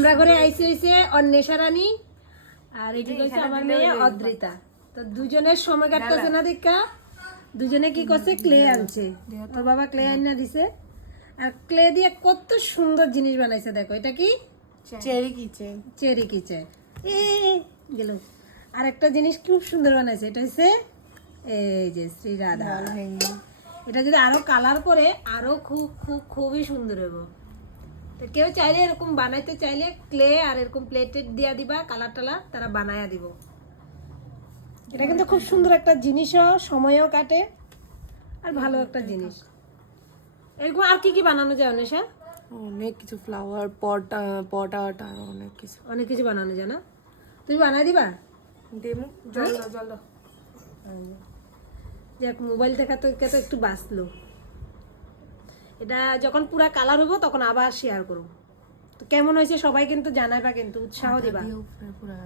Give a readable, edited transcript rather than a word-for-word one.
আমরা ঘরে আইসি হইছে অন্বেষা রানী আর এটি হইছে আমার মেয়ে অদ্রিতা। তো দুজনের সময় কাটতেছে না দেখা দুজনে কি করছে ক্লে আনছে, ওর বাবা ক্লে আইনা দিছে। আর ক্লে দিয়ে কত সুন্দর জিনিস বানাইছে দেখো। এটা কি চেরি কিচেন। চেরি কিচেন এ গেল। আর একটা জিনিস খুব সুন্দর বানাইছে, এটা হচ্ছে এই যে শ্রী রাধা। এটা যদি আরো কালার করে আরো খুব খুব খুবই সুন্দর হবে। তো কেউ চাইলে এরকম বানাইতে চাইলে ক্লে আর এরকম প্লেটেড দিয়া দিবা, কালার টালার তারা বানায়া দিব। এটা কিন্তু খুব সুন্দর একটা জিনিসও, সময়ও কাটে আর ভালো একটা জিনিস। এরকম আর কি কি বানানো যায় অনেশা? অনেক কিছু ফ্লাওয়ার পট পট আর্ট আর অনেক কিছু। অনেক কিছু বানানো যায় না? তুমি বানাই দিবা? দেমু জল দাও জল দাও। যাক মোবাইল দেখা তো একটু বাঁচলো। এটা যখন পুরা কালার হবো তখন আবার শেয়ার করবো। তো কেমন হয়েছে সবাই কিন্তু জানাইবা, কিন্তু উৎসাহ দিবা। পুরা